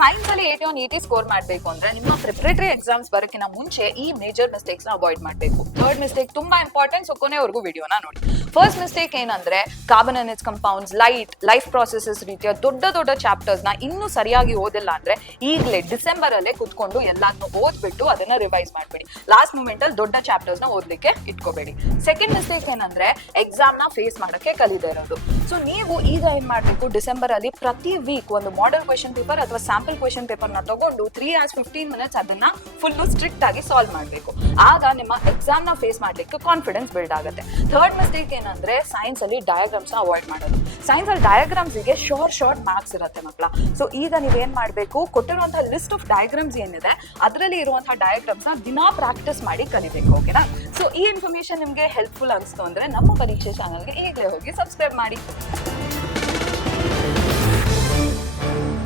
Science ಅಲ್ಲಿ 80 on 80 score ಮಾಡಬೇಕು ಅಂದ್ರೆ ನಿಮ್ಮ ಪ್ರಿಪರೇಟರಿ ಎಕ್ಸಾಮ್ಸ್ ಬರೋಕ್ಕಿಂತ ಮುಂಚೆ ಈ ಮೇಜರ್ ಮಿಸ್ಟೇಕ್ಸ್ ನ ಅವಾಯ್ಡ್ ಮಾಡಬೇಕು. ಥರ್ಡ್ ಮಿಸ್ಟೇಕ್ ತುಂಬಾ ಇಂಪಾರ್ಟೆಂಟ್, ಸೊ ಕೊನೆವರೆಗೂ ವಿಡಿಯೋನ ನೋಡಿ. ಫಸ್ಟ್ ಮಿಸ್ಟೇಕ್ ಏನಂದ್ರೆ carbon and it's compounds, life processes ರೀತಿಯ ದೊಡ್ಡ ದೊಡ್ಡ ಚಾಪ್ಟರ್ಸ್ ನ ಇನ್ನೂ ಸರಿಯಾಗಿ ಓದಿಲ್ಲ ಅಂದ್ರೆ ಈಗಲೇ ಡಿಸೆಂಬರ್ ಅಲ್ಲೇ ಕುತ್ಕೊಂಡು ಎಲ್ಲಾದ್ನೂ ಓದ್ಬಿಟ್ಟು ಅದನ್ನ ರಿವೈಸ್ ಮಾಡ್ಬೇಡಿ. ಲಾಸ್ಟ್ ಮೂಮೆಂಟ್ ಅಲ್ಲಿ ದೊಡ್ಡ ಚಾಪ್ಟರ್ಸ್ ನ ಓದ್ಲಿಕ್ಕೆ ಇಟ್ಕೋಬೇಡಿ. ಸೆಕೆಂಡ್ ಮಿಸ್ಟೇಕ್ ಏನಂದ್ರೆ ಎಕ್ಸಾಮ್ ನ ಫೇಸ್ ಮಾಡಕ್ಕೆ ಕಲಿದೇ ಇರೋದು. ಸೊ ನೀವು ಈಗ ಏನ್ ಮಾಡ್ಬೇಕು, ಡಿಸೆಂಬರ್ ಅಲ್ಲಿ ಪ್ರತಿ ವೀಕ್ ಒಂದು ಮಾಡೆಲ್ ಕ್ವೆಶನ್ ಪೇಪರ್ ಅಥವಾ ಸ್ಯಾಂಪಲ್ ಕ್ವೆಶನ್ ಪೇಪರ್ ನ ತಗೊಂಡು 3 hours 15 minutes ಅದನ್ನ ಫುಲ್ ಸ್ಟ್ರಿಕ್ಟ್ ಆಗಿ ಸಾಲ್ವ್ ಮಾಡಬೇಕು. ಆಗ ನಿಮ್ಮ ಎಕ್ಸಾಮ್ ನ ಫೇಸ್ ಮಾಡ್ಲಿಕ್ಕೆ ಕಾನ್ಫಿಡೆನ್ಸ್ ಬಿಲ್ಡ್ ಆಗುತ್ತೆ. ಥರ್ಡ್ ಮಿಸ್ಟೇಕ್ ಏನಂದ್ರೆ ಸೈನ್ಸ್ ಅಲ್ಲಿ ಡಯಾಗ್ರಾಮ್ಸ್ ನ ಅವಾಯ್ಡ್ ಮಾಡೋದು. ಸೈನ್ಸ್ ಅಲ್ಲಿ ಡಯಾಗ್ರಾಮ್ಸ್ ಗೆ ಶಾರ್ಟ್ ಮಾರ್ಕ್ಸ್ ಇರುತ್ತೆ ಮಕ್ಕಳ. ಸೊ ಈಗ ನೀವೇನ್ ಮಾಡ್ಬೇಕು, ಕೊಟ್ಟಿರುವಂತಹ ಲಿಸ್ಟ್ ಆಫ್ ಡಯಾಗ್ರಾಮ್ಸ್ ಏನಿದೆ ಅದರಲ್ಲಿ ಇರುವಂತಹ ಡಯಾಗ್ರಾಮ್ಸ್ ನ ದಿನಾ ಪ್ರಾಕ್ಟೀಸ್ ಮಾಡಿ ಕಲಿಬೇಕು. ಓಕೆನಾ? ಸೊ ಈ ಇನ್ಫಾರ್ಮೇಶನ್ ನಿಮ್ಗೆ ಹೆಲ್ಪ್ಫುಲ್ ಅನಿಸ್ತು ಅಂದ್ರೆ ನಮ್ಮ ಪರೀಕ್ಷೆ ಚಾನಲ್ಗೆ ಈಗಲೇ ಹೋಗಿ ಸಬ್ಸ್ಕ್ರೈಬ್ ಮಾಡಿ.